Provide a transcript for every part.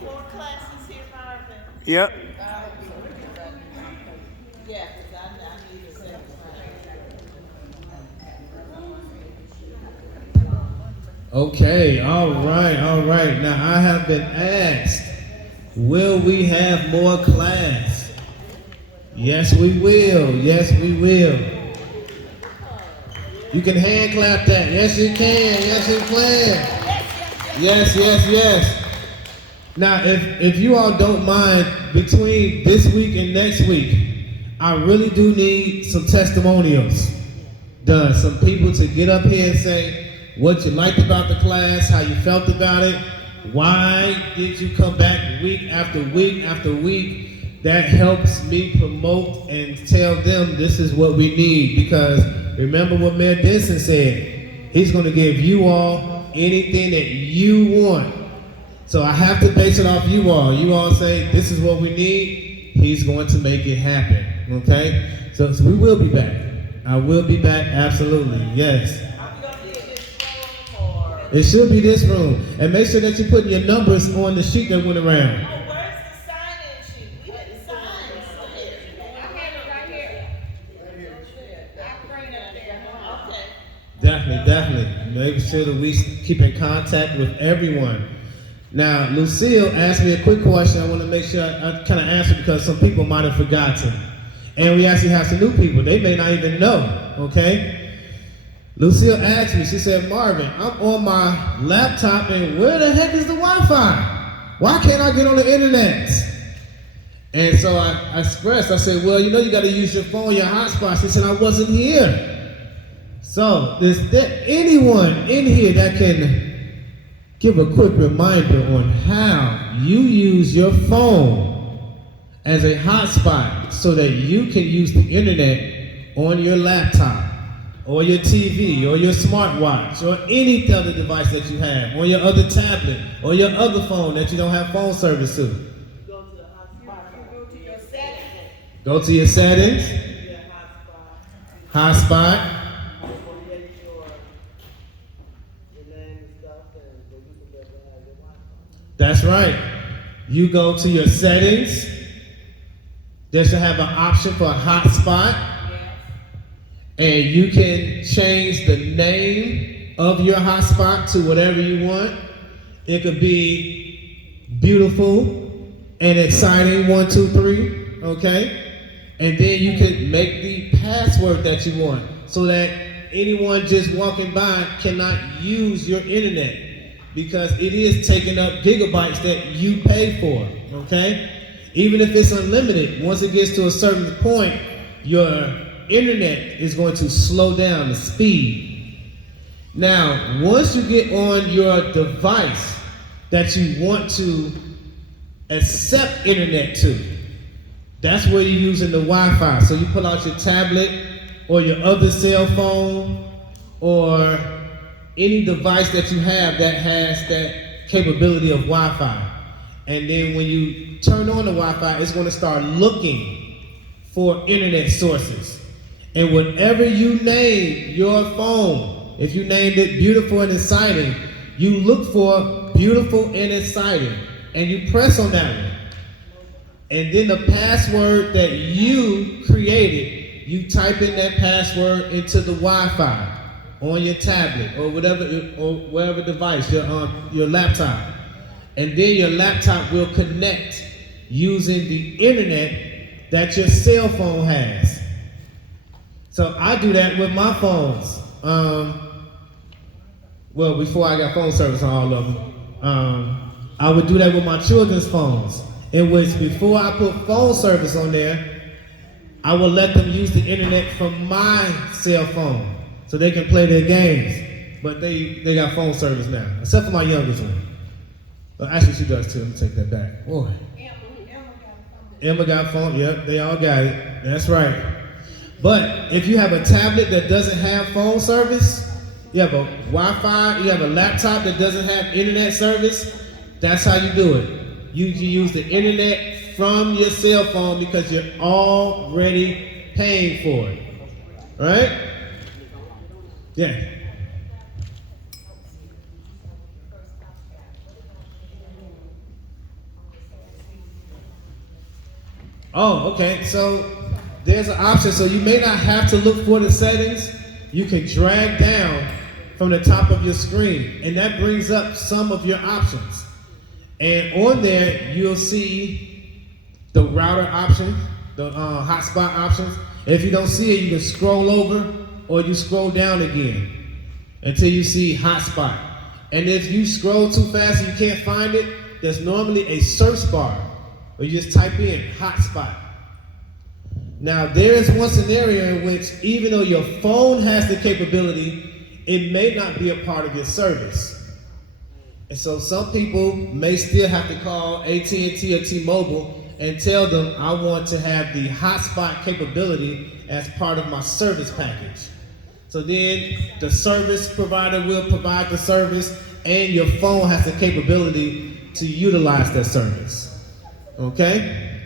Four classes here, Marvin. Yep. Yeah, because I need a second Okay, all right. Now I have been asked, will we have more class? Yes, we will. Yes, we will. You can hand clap that. Yes, you can. Yes, you can. Yes, yes, yes. Now, if you all don't mind, between this week and next week, I really do need some testimonials done. Some people to get up here and say what you liked about the class, how you felt about it, why did you come back week after week after week. That helps me promote and tell them this is what we need, because remember what Mayor Denson said. He's going to give you all anything that you want. So I have to base it off you all. You all say this is what we need, he's going to make it happen. Okay? So we will be back. I will be back, absolutely. Yes. Are we going to be in this room or? It should be this room. And make sure that you put your numbers on the sheet that went around. Oh, where's the sign-in sheet? We didn't sign. I have it right here. I'll bring it up there. Okay. Definitely. Make sure that we keep in contact with everyone. Now, Lucille asked me a quick question. I want to make sure I kind of answer, because some people might have forgotten. And we actually have some new people. They may not even know, okay? Lucille asked me, she said, Marvin, I'm on my laptop, and where the heck is the Wi-Fi? Why can't I get on the internet? And so I expressed, I said, well, you got to use your phone, your hotspot. She said, I wasn't here. So, is there anyone in here that can give a quick reminder on how you use your phone as a hotspot so that you can use the internet on your laptop or your TV or your smartwatch or any other device that you have, or your other tablet or your other phone that you don't have phone service to? Go to the hotspot. Go to your settings. Go to your settings, Yeah, hotspot. hotspot. Make sure your name and stuff, and so you can be able to have your Wi-Fi. That's right. You go to your settings. There should have an option for a hotspot. Yes. And you can change the name of your hotspot to whatever you want. It could be beautiful and exciting, 1, 2, 3, okay? And then you can make the password that you want so that anyone just walking by cannot use your internet, because it is taking up gigabytes that you pay for, okay? Even if it's unlimited, once it gets to a certain point, your internet is going to slow down the speed. Now, once you get on your device that you want to accept internet to, that's where you're using the Wi-Fi. So you pull out your tablet or your other cell phone or any device that you have that has that capability of Wi-Fi. And then when you turn on the Wi-Fi, it's going to start looking for internet sources. And whatever you name your phone, if you named it beautiful and exciting, you look for beautiful and exciting, and you press on that one. And then the password that you created, you type in that password into the Wi-Fi on your tablet or whatever device, your laptop. And then your laptop will connect using the internet that your cell phone has. So I do that with my phones. Well, before I got phone service on all of them, I would do that with my children's phones, in which before I put phone service on there, I will let them use the internet from my cell phone so they can play their games. But they got phone service now, except for my youngest one. Well, actually, she does too. Let me take that back. Boy. Emma got phone. Yep, they all got it. That's right. But if you have a tablet that doesn't have phone service, you have a Wi-Fi, you have a laptop that doesn't have internet service, that's how you do it. You use the internet from your cell phone because you're already paying for it. Right? Yeah. Oh, okay. So there's an option. So you may not have to look for the settings. You can drag down from the top of your screen, and that brings up some of your options. And on there, you'll see the router option, the hotspot options. If you don't see it, you can scroll over or you scroll down again until you see hotspot. And if you scroll too fast and you can't find it, there's normally a search bar where you just type in hotspot. Now, there is one scenario in which, even though your phone has the capability, it may not be a part of your service. And so some people may still have to call AT&T or T-Mobile and tell them, I want to have the hotspot capability as part of my service package. So then the service provider will provide the service, and your phone has the capability to utilize that service. Okay?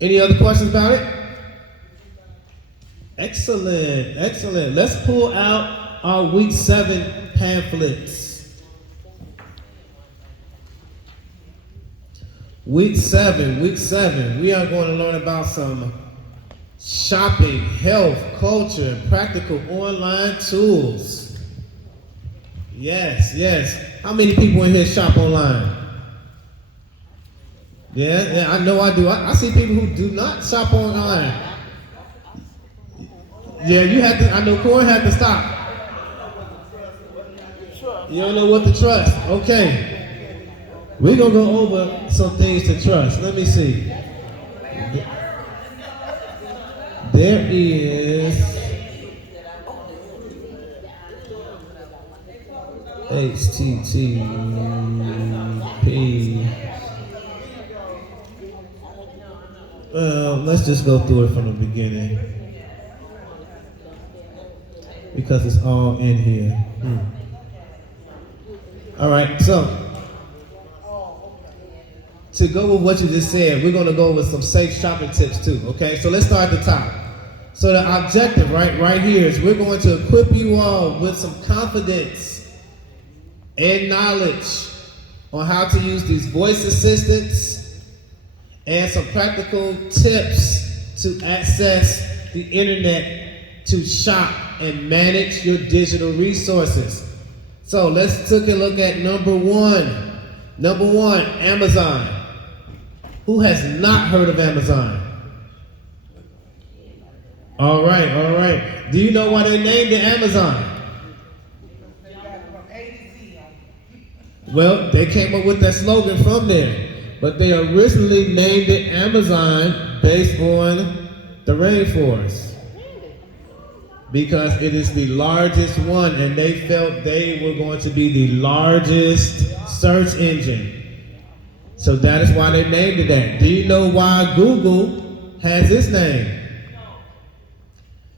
Any other questions about it? Excellent, excellent. Let's pull out our week 7 pamphlets. Week 7, we are going to learn about some shopping, health, culture, and practical online tools. Yes, yes. How many people in here shop online? Yeah, I know I do. I see people who do not shop online. Yeah, you have to, I know Corey had to stop. You don't know what to trust. Okay. We're going to go over some things to trust. Let me see. There is HTTP. Let's just go through it from the beginning, because it's all in here. All right, so to go with what you just said, we're going to go with some safe shopping tips too, okay? So let's start at the top. So the objective right here is we're going to equip you all with some confidence and knowledge on how to use these voice assistants and some practical tips to access the internet to shop and manage your digital resources. So let's take a look at number one. Number one, Amazon. Who has not heard of Amazon? All right. Do you know why they named it Amazon? Well, they came up with that slogan from there, but they originally named it Amazon based on the rainforest, because it is the largest one, and they felt they were going to be the largest search engine. So that is why they named it that. Do you know why Google has its name?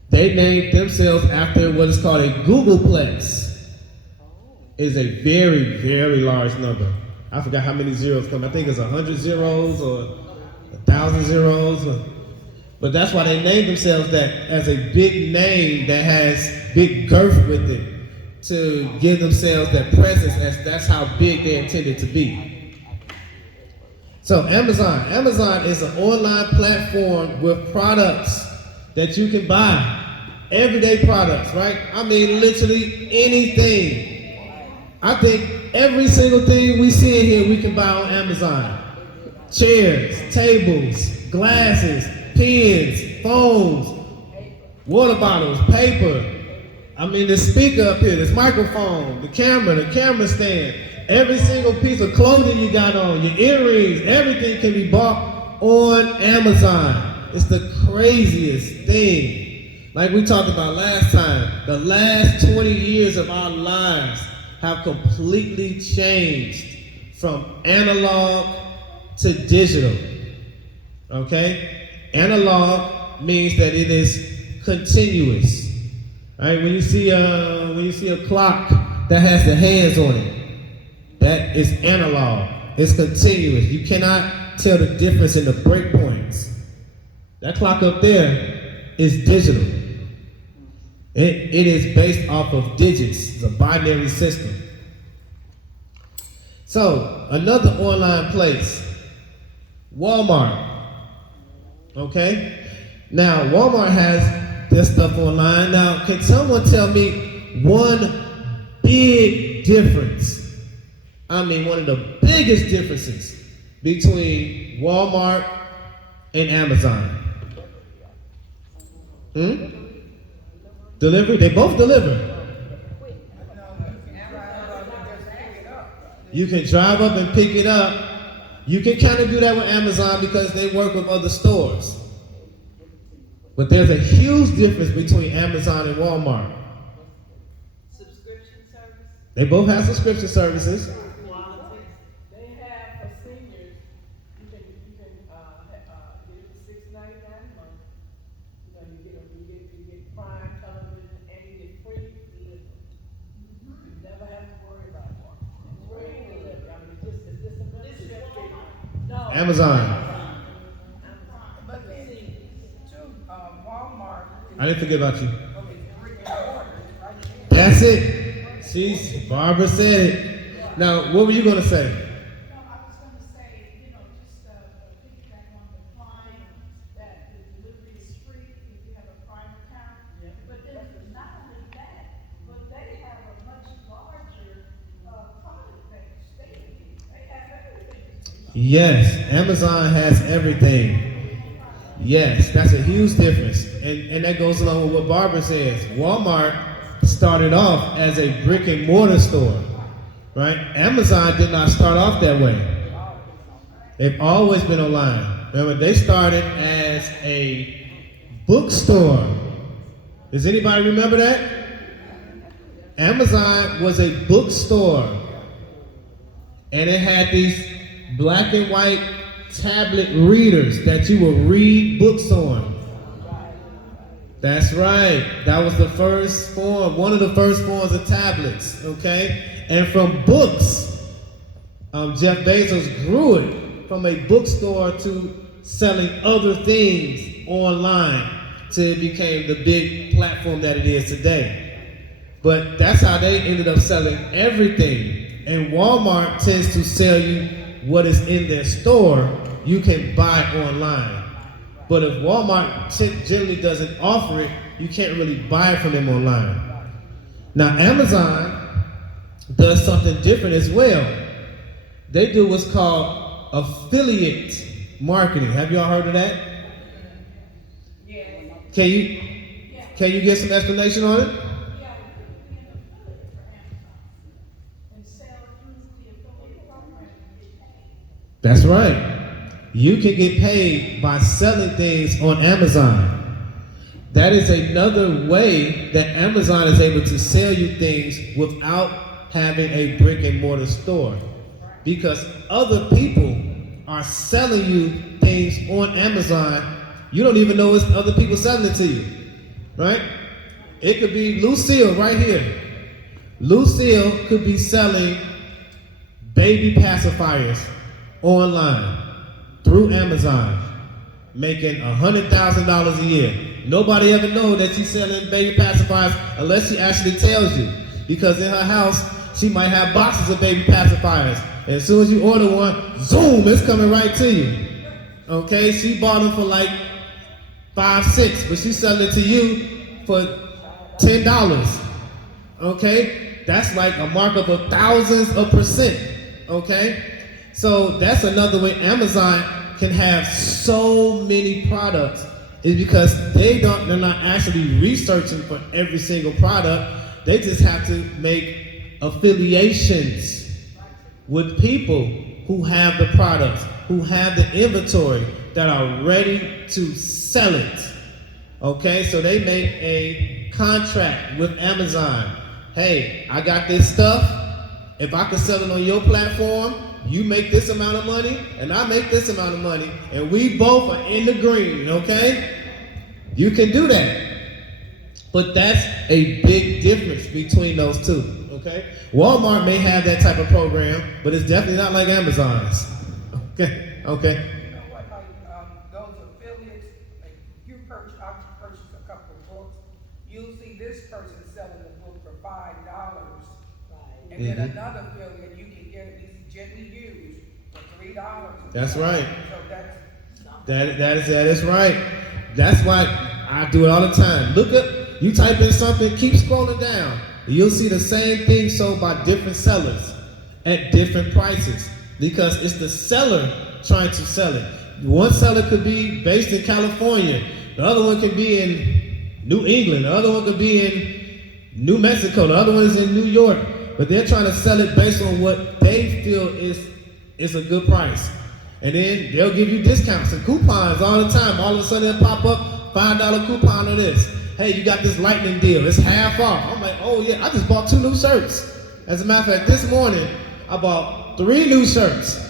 They named themselves after what is called a Googleplex. It's a very, very large number. I forgot how many zeros come. I think it's 100 zeros or 1,000 zeros. But that's why they named themselves that, as a big name that has big girth with it, to give themselves that presence, as that's how big they intended to be. So Amazon is an online platform with products that you can buy. Everyday products, right? I mean, literally anything. I think every single thing we see in here we can buy on Amazon. Chairs, tables, glasses, pens, phones, water bottles, paper. I mean, the speaker up here, this microphone, the camera stand, every single piece of clothing you got on, your earrings, everything can be bought on Amazon. It's the craziest thing. Like we talked about last time, the last 20 years of our lives have completely changed from analog to digital. Okay? Analog means that it is continuous. Right? When you see a clock that has the hands on it, that is analog. It's continuous. You cannot tell the difference in the breakpoints. That clock up there is digital. It is based off of digits. It's a binary system. So, another online place, Walmart. Okay? Now, Walmart has their stuff online. Now, can someone tell me one big difference? I mean, one of the biggest differences between Walmart and Amazon. Delivery? They both deliver. You can drive up and pick it up. You can kind of do that with Amazon because they work with other stores. But there's a huge difference between Amazon and Walmart. Subscription service? They both have subscription services. They have for seniors, you can get it for $6.99 a month. You get Prime television and you get free delivery. You never have to worry about one. It's free delivery. I mean, it's just a membership. No. Amazon. But then, Walmart. I didn't forget about you. Okay, brick and mortar, right? That's it. See, Barbara said it. Now, what were you going to say? No, I was gonna say, just piggyback on the Prime, that the delivery is free if you have a Prime account. Yeah. But then, not only that, but they have a much larger, product range. They have everything. Yes, Amazon has everything. Yes, that's a huge difference. And that goes along with what Barbara says. Walmart started off as a brick and mortar store, right? Amazon did not start off that way. They've always been online. Remember, they started as a bookstore. Does anybody remember that? Amazon was a bookstore. And it had these black and white tablet readers that you would read books on. That's right. That was the first form, one of the first forms of tablets, okay? And from books, Jeff Bezos grew it from a bookstore to selling other things online till it became the big platform that it is today. But that's how they ended up selling everything. And Walmart tends to sell you what is in their store, you can buy online. But if Walmart generally doesn't offer it, you can't really buy it from them online. Now, Amazon does something different as well. They do what's called affiliate marketing. Have y'all heard of that? Yes. Can you get some explanation on it? Yeah, we can be an affiliate for Amazon and sell through the affiliate program and get paid. That's right. You can get paid by selling things on Amazon. That is another way that Amazon is able to sell you things without having a brick and mortar store. Because other people are selling you things on Amazon. You don't even know it's other people selling it to you. Right? It could be Lucille right here. Lucille could be selling baby pacifiers online through Amazon, making $100,000 a year. Nobody ever knows that she's selling baby pacifiers unless she actually tells you. Because in her house, she might have boxes of baby pacifiers. And as soon as you order one, zoom, it's coming right to you. Okay, she bought them for like $5, $6, but she's selling it to you for $10. Okay, that's like a markup of thousands of percent. Okay, so that's another way Amazon can have so many products, is because they're not actually researching for every single product. They just have to make affiliations with people who have the products, who have the inventory, that are ready to sell it. Okay, so they make a contract with Amazon. Hey, I got this stuff. If I can sell it on your platform, you make this amount of money, and I make this amount of money, and we both are in the green, okay? You can do that. But that's a big difference between those two, okay? Walmart may have that type of program, but it's definitely not like Amazon's. Okay, okay. You know what, those affiliates, like I purchased a couple of books, you'll see this person selling the book for $5. And then another affiliate, you can get it gently used for $3. That's right. So that's That is right. That's why I do it all the time. Look up, you type in something, keep scrolling down. You'll see the same thing sold by different sellers at different prices because it's the seller trying to sell it. One seller could be based in California. The other one could be in New England. The other one could be in New Mexico. The other one is in New York. But they're trying to sell it based on what they feel is a good price. And then they'll give you discounts and coupons all the time. All of a sudden it'll pop up, $5 coupon on this. Hey, you got this lightning deal. It's half off. I'm like, oh yeah, I just bought 2 new shirts. As a matter of fact, this morning I bought 3 new shirts.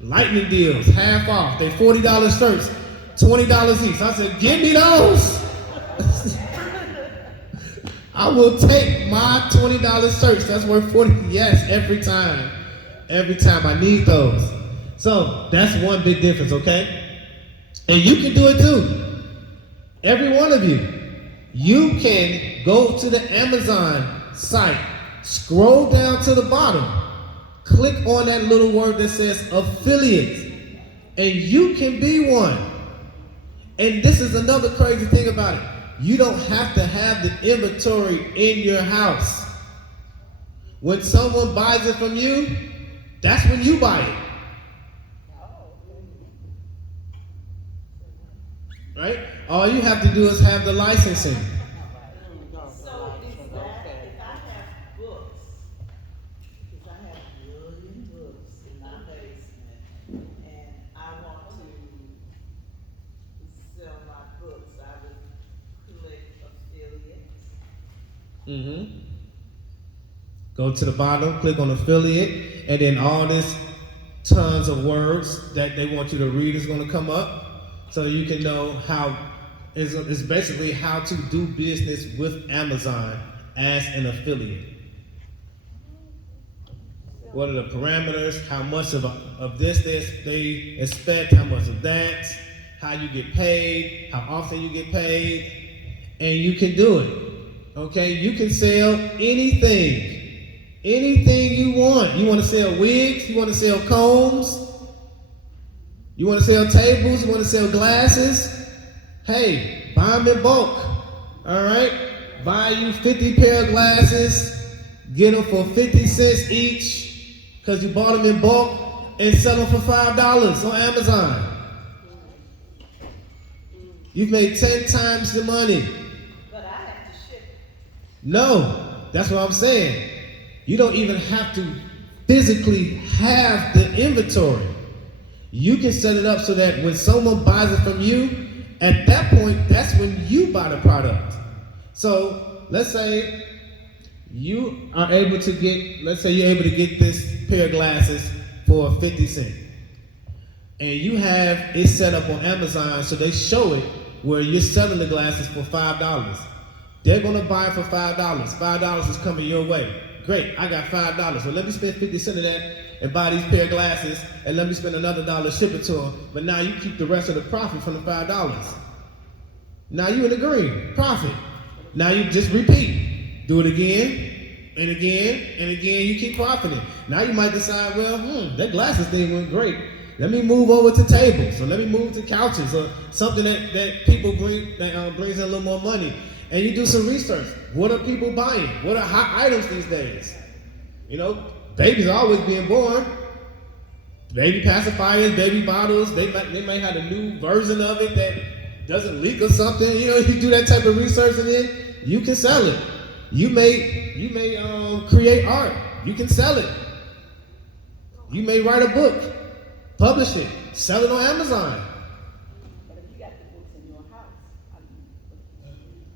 Lightning deals, half off. They $40 shirts, $20 each. I said, give me those. I will take my $20 shirts. That's worth $40. Yes, every time. Every time. I need those. So that's one big difference, okay? And you can do it too. Every one of you. You can go to the Amazon site, scroll down to the bottom, click on that little word that says affiliate, and you can be one. And this is another crazy thing about it. You don't have to have the inventory in your house. When someone buys it from you, that's when you buy it. Right? All you have to do is have the licensing. So if I have books, because I have a million books in my basement, and I want to sell my books, I would click affiliates. Go to the bottom, click on affiliate, and then all this tons of words that they want you to read is going to come up. So you can know how, it's basically how to do business with Amazon as an affiliate. What are the parameters? How much of this they expect? How much of that? How you get paid? How often you get paid? And you can do it. Okay? You can sell anything. Anything you want. You want to sell wigs? You want to sell combs? You want to sell tables? You want to sell glasses? Hey, buy them in bulk. All right? Buy you 50 pair of glasses. Get them for 50 cents each because you bought them in bulk and sell them for $5 on Amazon. You've made 10 times the money. But I have to ship it. No, that's what I'm saying. You don't even have to physically have the inventory. You can set it up so that when someone buys it from you, at that point, that's when you buy the product. So let's say you are able to get, you're able to get this pair of glasses for 50 cents. And you have it set up on Amazon so they show it where you're selling the glasses for $5. They're going to buy it for $5. $5 is coming your way. Great, I got $5. So let me spend 50 cents of that and buy these pair of glasses, and let me spend another $1 shipping to them. But now you keep the rest of the profit from the $5. Now you in the green, profit. Now you just repeat. Do it again, and again, and again, you keep profiting. Now you might decide, well, that glasses thing went great. Let me move over to tables, or let me move to couches, or something that people bring, that brings in a little more money. And you do some research. What are people buying? What are hot items these days? You know, babies are always being born. Baby pacifiers, baby bottles. They might have a new version of it that doesn't leak or something. You know, you do that type of research, and then you can sell it. You may create art. You can sell it. You may write a book, publish it, sell it on Amazon. But if you got the books in your house,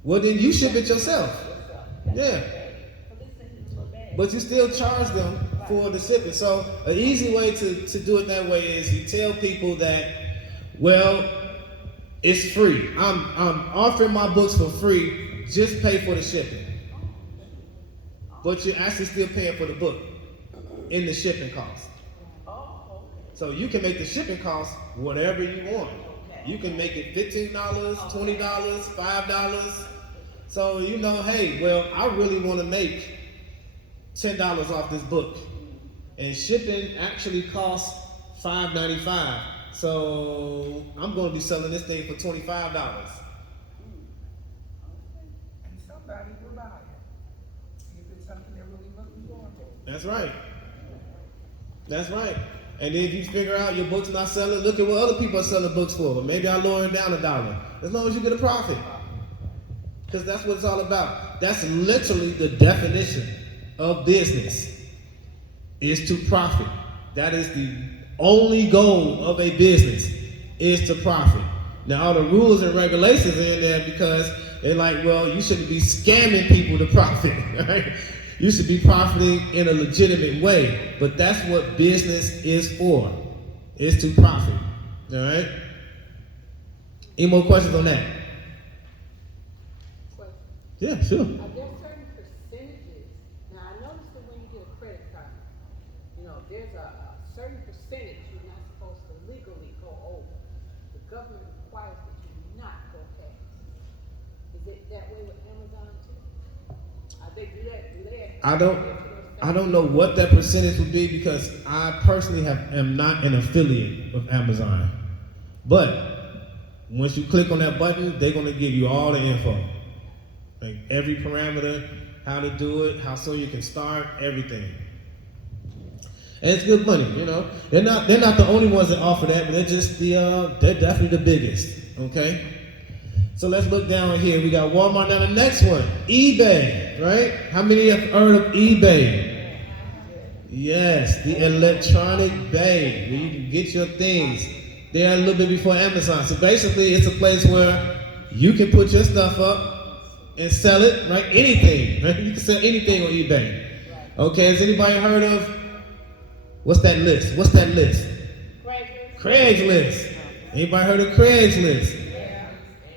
Well, then you ship it yourself. Yeah. But you still charge them for the shipping. So an easy way to do it that way is you tell people that, well, it's free. I'm offering my books for free. Just pay for the shipping. But you're actually still paying for the book in the shipping cost. So you can make the shipping cost whatever you want. You can make it $15, $20, $5. So you know, hey, well, I really want to make $10 off this book. And shipping actually costs $5.95. So I'm going to be selling this thing for $25. And somebody will buy it. If it's something they're really looking for. That's right. That's right. And then if you figure out your book's not selling, look at what other people are selling books for. But maybe I'll lower it down $1. As long as you get a profit. Because that's what it's all about. That's literally the definition of business, is to profit. That is the only goal of a business, is to profit. Now, all the rules and regulations are in there because they're like, well, you shouldn't be scamming people to profit, right? You should be profiting in a legitimate way. But that's what business is for, is to profit, all right? Any more questions on that? Question. Yeah, sure. Are there certain percentages? Now, I noticed that when you get a credit card, there's a certain percentage you're not supposed to legally go over. The government requires that you not go past. Is it that way with Amazon too? I don't know what that percentage would be because I personally am not an affiliate of Amazon. But once you click on that button, they're going to give you all the info. Like every parameter, how to do it, how soon you can start, everything. And it's good money, They're not the only ones that offer that, but they're just they're definitely the biggest. Okay? So let's look down here. We got Walmart. Now the next one, eBay, right? How many have heard of eBay? Yes, the electronic bay where you can get your things. They're a little bit before Amazon. So basically, it's a place where you can put your stuff up and sell it, right? Anything, right? You can sell anything on eBay. Okay, has anybody heard of, what's that list? Craigslist. Anybody heard of Craigslist?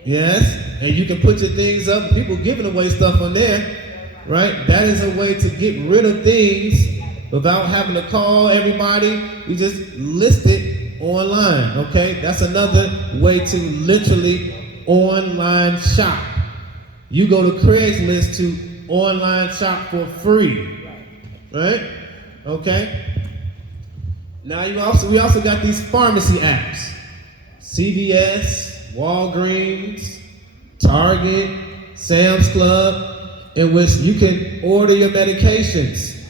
Yes, and you can put your things up. People giving away stuff on there, right? That is a way to get rid of things without having to call everybody. You just list it online, okay? That's another way to literally online shop. You go to Craigslist to online shop for free, right? Okay? Now we also got these pharmacy apps. CVS, Walgreens, Target, Sam's Club, in which you can order your medications,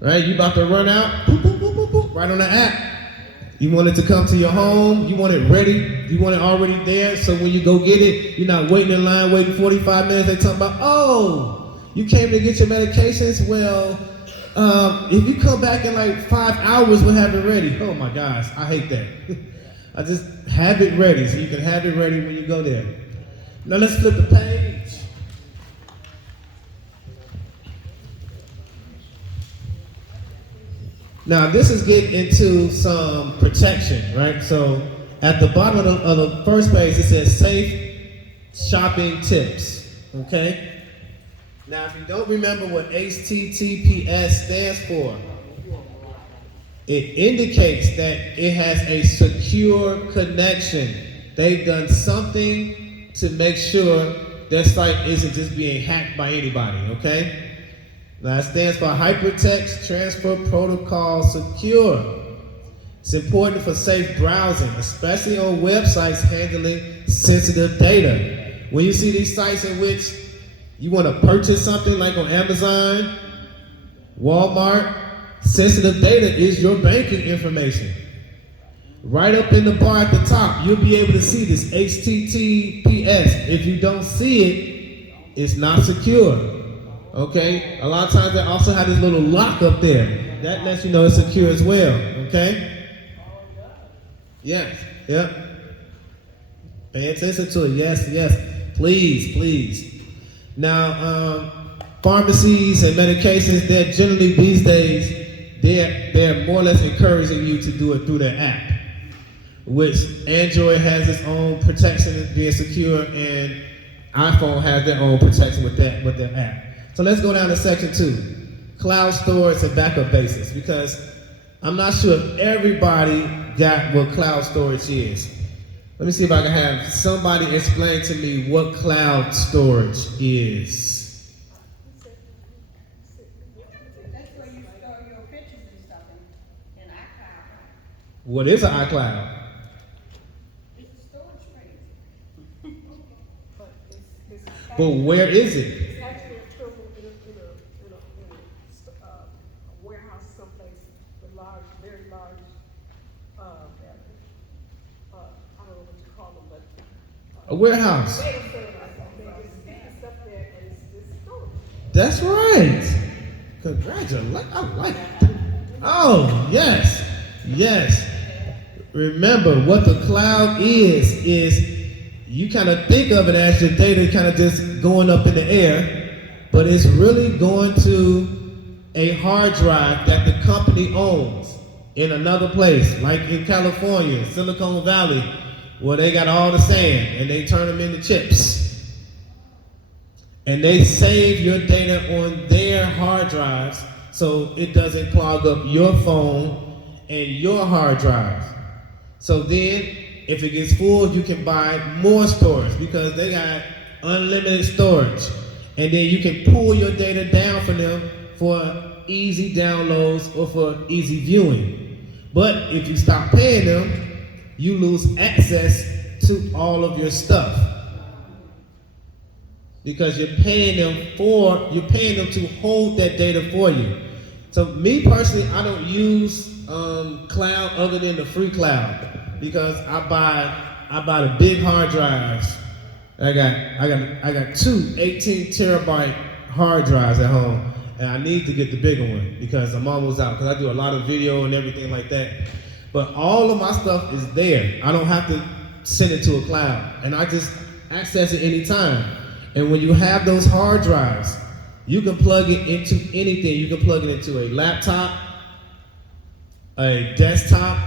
right? You about to run out, boop, boop, boop, boop, boop, right on the app. You want it to come to your home, you want it ready, you want it already there, so when you go get it, you're not waiting in line, waiting 45 minutes, they talking about, oh, you came to get your medications? Well, if you come back in like 5 hours, we'll have it ready. Oh my gosh, I hate that. I just have it ready so you can have it ready when you go there. Now let's flip the page. Now this is getting into some protection, right? So at the bottom of the first page it says safe shopping tips, okay? Now if you don't remember what HTTPS stands for, it indicates that it has a secure connection. They've done something to make sure their site isn't just being hacked by anybody, okay? Now it stands for Hypertext Transfer Protocol Secure. It's important for safe browsing, especially on websites handling sensitive data. When you see these sites in which you want to purchase something like on Amazon, Walmart, sensitive data is your banking information. Right up in the bar at the top, you'll be able to see this HTTPS. If you don't see it, it's not secure. Okay? A lot of times they also have this little lock up there. That lets you know it's secure as well. Okay? Yes. Yep. Pay attention to it. Yes, yes. Please, please. Now, pharmacies and medications, they're generally these days, they're more or less encouraging you to do it through their app, which Android has its own protection of being secure, and iPhone has their own protection with their app. So let's go down to section 2, cloud storage and backup basis, because I'm not sure if everybody got what cloud storage is. Let me see if I can have somebody explain to me what cloud storage is. That's where you store your pictures and stuff in iCloud. What is an iCloud? But where is it? It's actually a triple a warehouse someplace with large, very large, I don't know what you call them, but. A warehouse. Data center, they just stick stuff there and it's storage. That's right. Congratulations. I like that. Oh, yes. Yes. Remember, what the cloud is you kind of think of it as your data kind of just going up in the air, but it's really going to a hard drive that the company owns in another place, like in California, Silicon Valley, where they got all the sand and they turn them into chips. And they save your data on their hard drives so it doesn't clog up your phone and your hard drive. So then, if it gets full, you can buy more storage because they got unlimited storage. And then you can pull your data down for them for easy downloads or for easy viewing. But if you stop paying them, you lose access to all of your stuff. Because you're paying them to hold that data for you. So me personally, I don't use cloud other than the free cloud because I buy the big hard drives. I got two 18 terabyte hard drives at home, and I need to get the bigger one because I'm almost out because I do a lot of video and everything like that. But all of my stuff is there. I don't have to send it to a cloud, and I just access it anytime. And when you have those hard drives, you can plug it into anything. You can plug it into a laptop, a desktop,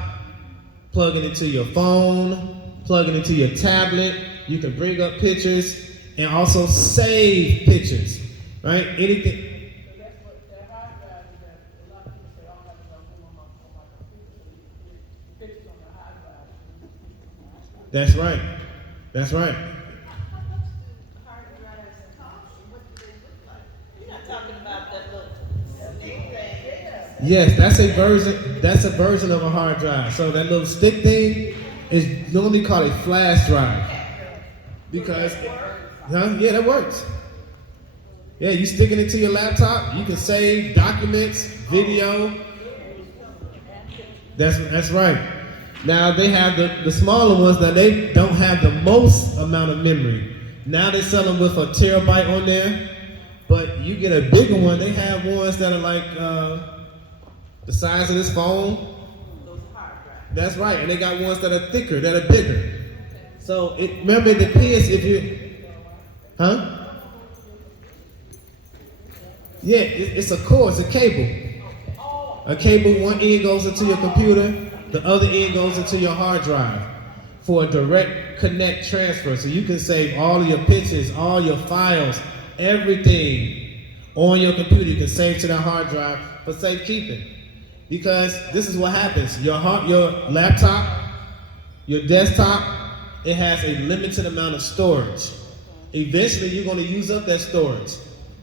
plug it into your phone, plug it into your tablet. You can bring up pictures and also save pictures, right? Anything. So that's what that hard drive is that a lot of people say, I don't have enough room on my computer, so you can put pictures on the hard drive. That's right. That's right. Hard drives and what do they look like? You're not talking about that little stick thing. Yes, that's a version. That's a version of a hard drive. So that little stick thing is normally called a flash drive because, yeah, that works. Yeah, you stick it into your laptop. You can save documents, video. That's right. Now they have the smaller ones that they don't have the most amount of memory. Now they sell them with a terabyte on there, but you get a bigger one. They have ones that are like the size of this phone. Those hard drives. That's right, and they got ones that are thicker, that are bigger. So remember, it depends if you, huh? Yeah, it's a cord, it's a cable. A cable, one end goes into your computer, the other end goes into your hard drive for a direct connect transfer. So you can save all of your pictures, all your files, everything on your computer. You can save to that hard drive for safekeeping. Because this is what happens. Your laptop, your desktop, it has a limited amount of storage. Eventually, you're going to use up that storage.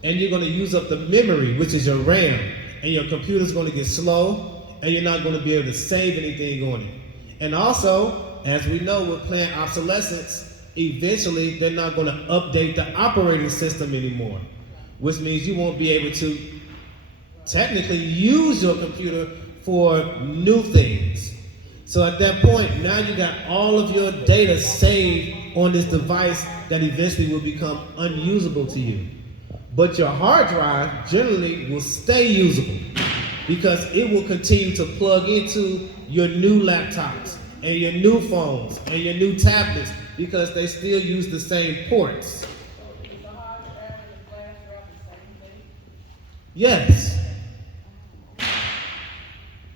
And you're going to use up the memory, which is your RAM. And your computer's going to get slow, and you're not going to be able to save anything on it. And also, as we know with planned obsolescence, eventually they're not going to update the operating system anymore, which means you won't be able to technically use your computer for new things. So at that point, now you got all of your data saved on this device that eventually will become unusable to you. But your hard drive generally will stay usable because it will continue to plug into your new laptops and your new phones and your new tablets because they still use the same ports. So is the hard drive and the flash drive the same thing? Yes.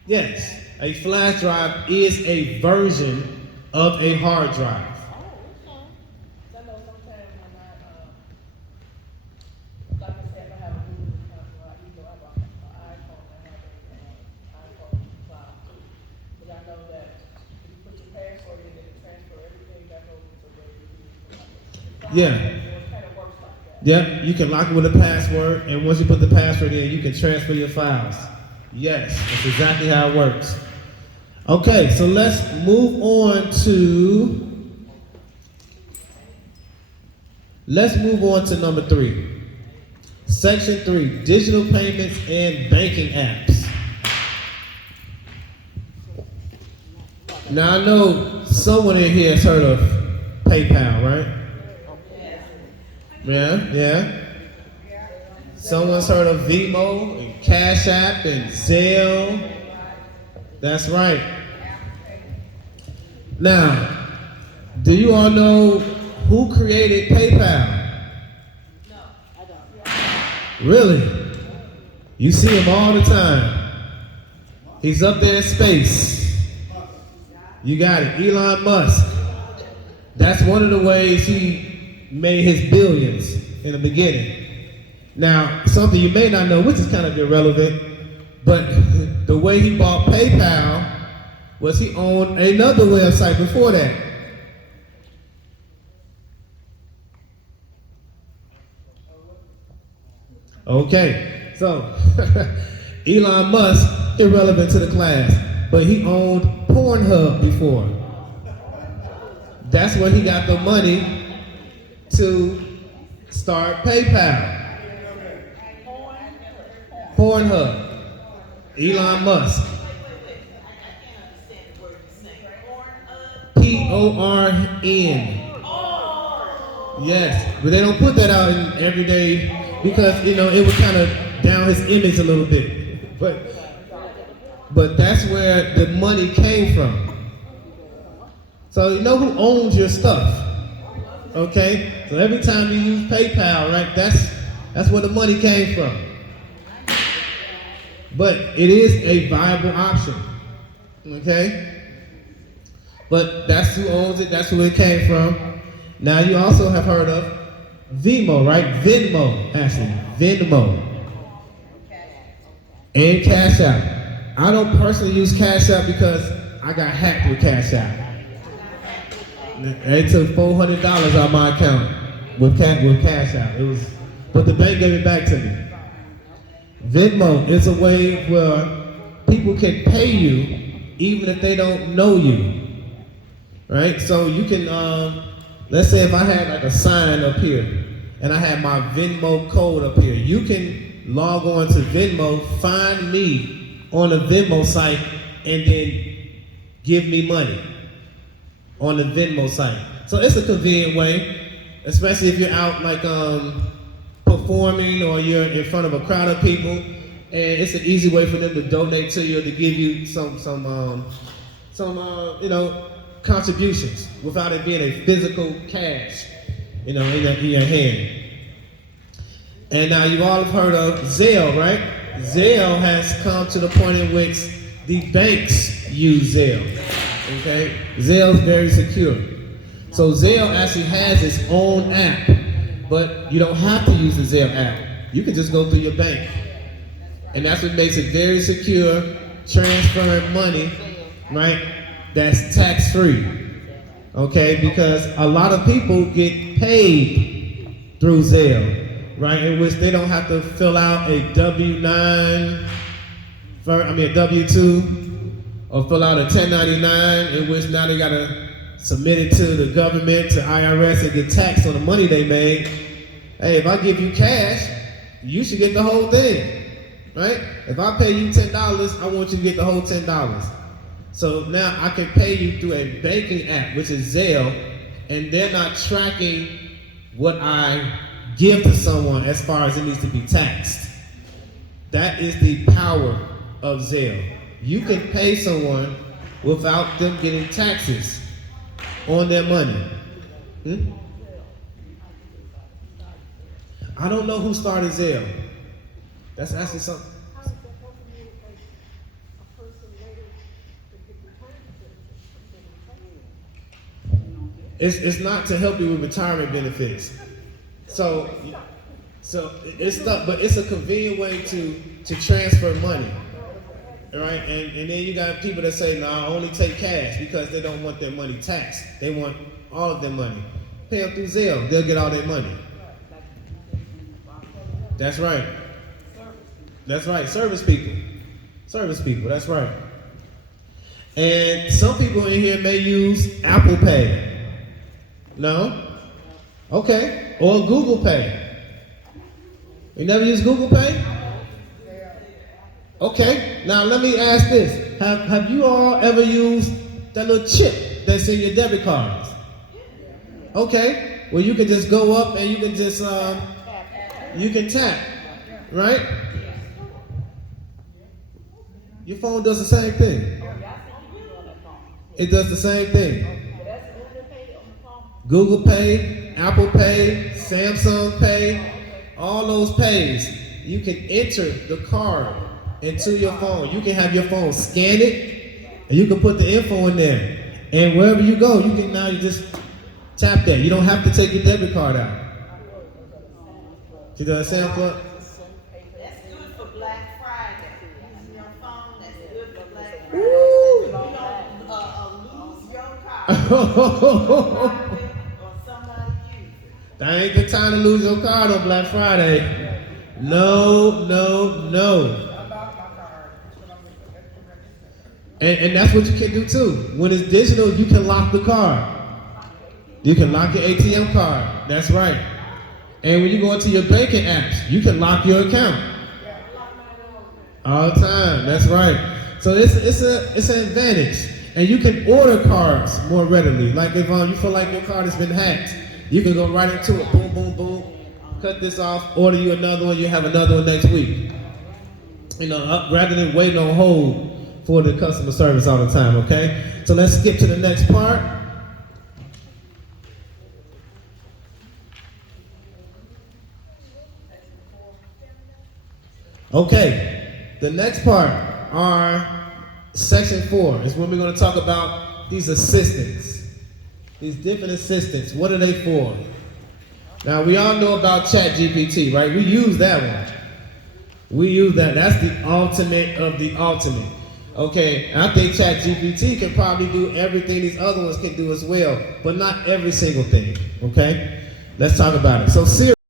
Yes. A flash drive is a version of a hard drive. I know sometimes when like I said, if I have a Google account, or I even have an iPhone, I have an iPhone cloud too. But I know that if you put your password in, it transfer everything back over to where you use. Yeah. It kind of works like that. Yep, you can lock it with a password, and once you put the password in, you can transfer your files. Yes, that's exactly how it works. Okay, so let's move on to Let's move on to number 3. Section 3, digital payments and banking apps. Now I know someone in here has heard of PayPal, right? Yeah. Someone's heard of Venmo and Cash App and Zelle. That's right. Now, do you all know who created PayPal? Really? You see him all the time. He's up there in space. You got it, Elon Musk. That's one of the ways he made his billions in the beginning. Now, something you may not know, which is kind of irrelevant, but the way he bought PayPal was he owned another website before that. Okay, so Elon Musk, irrelevant to the class, but he owned Pornhub before. That's where he got the money to start PayPal. Pornhub. Elon Musk. I can't understand the word you're saying. Porn. Yes, but they don't put that out in every day because, you know, it would kind of down his image a little bit. But that's where the money came from. So you know who owns your stuff, okay? So every time you use PayPal, right, that's where the money came from. But it is a viable option, okay? But that's who owns it, that's where it came from. Now you also have heard of Venmo, right? Venmo, actually, Venmo. And Cash App. I don't personally use Cash App because I got hacked with Cash App. They took $400 out of my account with Cash App. But the bank gave it back to me. Venmo is a way where people can pay you even if they don't know you, right? So you can, let's say if I had like a sign up here and I had my Venmo code up here, you can log on to Venmo, find me on the Venmo site, and then give me money on the Venmo site. So it's a convenient way, especially if you're out like performing or you're in front of a crowd of people, and it's an easy way for them to donate to you or to give you some you know, contributions without it being a physical cash, you know, in your hand. And now you all have heard of Zelle, right? Zelle has come to the point in which the banks use Zelle, okay? Zelle is very secure. So Zelle actually has its own app, but you don't have to use the Zelle app. You can just go through your bank. And that's what makes it very secure, transferring money, right? That's tax-free, okay? Because a lot of people get paid through Zelle, right? In which they don't have to fill out a W-2, or fill out a 1099, in which now they gotta submit it to the government, to IRS, and get taxed on the money they made. Hey, if I give you cash, you should get the whole thing, right? If I pay you $10, I want you to get the whole $10. So now I can pay you through a banking app, which is Zelle, and they're not tracking what I give to someone as far as it needs to be taxed. That is the power of Zelle. You can pay someone without them getting taxes on their money. I don't know who started Zelle. That's actually something. How does that help you as a person later to get retirement benefits? It's not to help you with retirement benefits. So it's not, but it's a convenient way to transfer money. All right, and then you got people that say, no, I only take cash because they don't want their money taxed. They want all of their money. Pay them through Zelle, they'll get all their money. That's right. That's right, service people. Service people, that's right. And some people in here may use Apple Pay. No? Okay. Or Google Pay. You never use Google Pay? Okay, now let me ask this. Have you all ever used that little chip that's in your debit cards? Okay, well you can just go up and you can just, you can tap, right? Your phone does the same thing. It does the same thing. Google Pay, Apple Pay, Samsung Pay, all those pays. You can enter the card into your phone. You can have your phone scan it, and you can put the info in there. And wherever you go, you can now just tap that. You don't have to take your debit card out. See what I'm saying? That's good for Black Friday. Using your phone, that's good for Black Friday. Woo! You don't lose your card. Or somebody use it. That ain't the time to lose your card on Black Friday. No, no, no. I lost my card, so I'm with the extra register. And that's what you can do too. When it's digital, you can lock the card. You can lock your ATM card. That's right. And when you go into your banking apps, you can lock your account. All the time. That's right. So it's an advantage. And you can order cards more readily. Like if you feel like your card has been hacked, you can go right into it. Boom, boom, boom. Cut this off. Order you another one. You have another one next week. You know, rather than waiting on hold for the customer service all the time. Okay. So let's skip to the next part. Okay, the next part, section 4, is when we're going to talk about these assistants. These different assistants, what are they for? Now, we all know about ChatGPT, right? We use that one. We use that. That's the ultimate of the ultimate. Okay, I think ChatGPT can probably do everything these other ones can do as well, but not every single thing, okay? Let's talk about it. So Siri.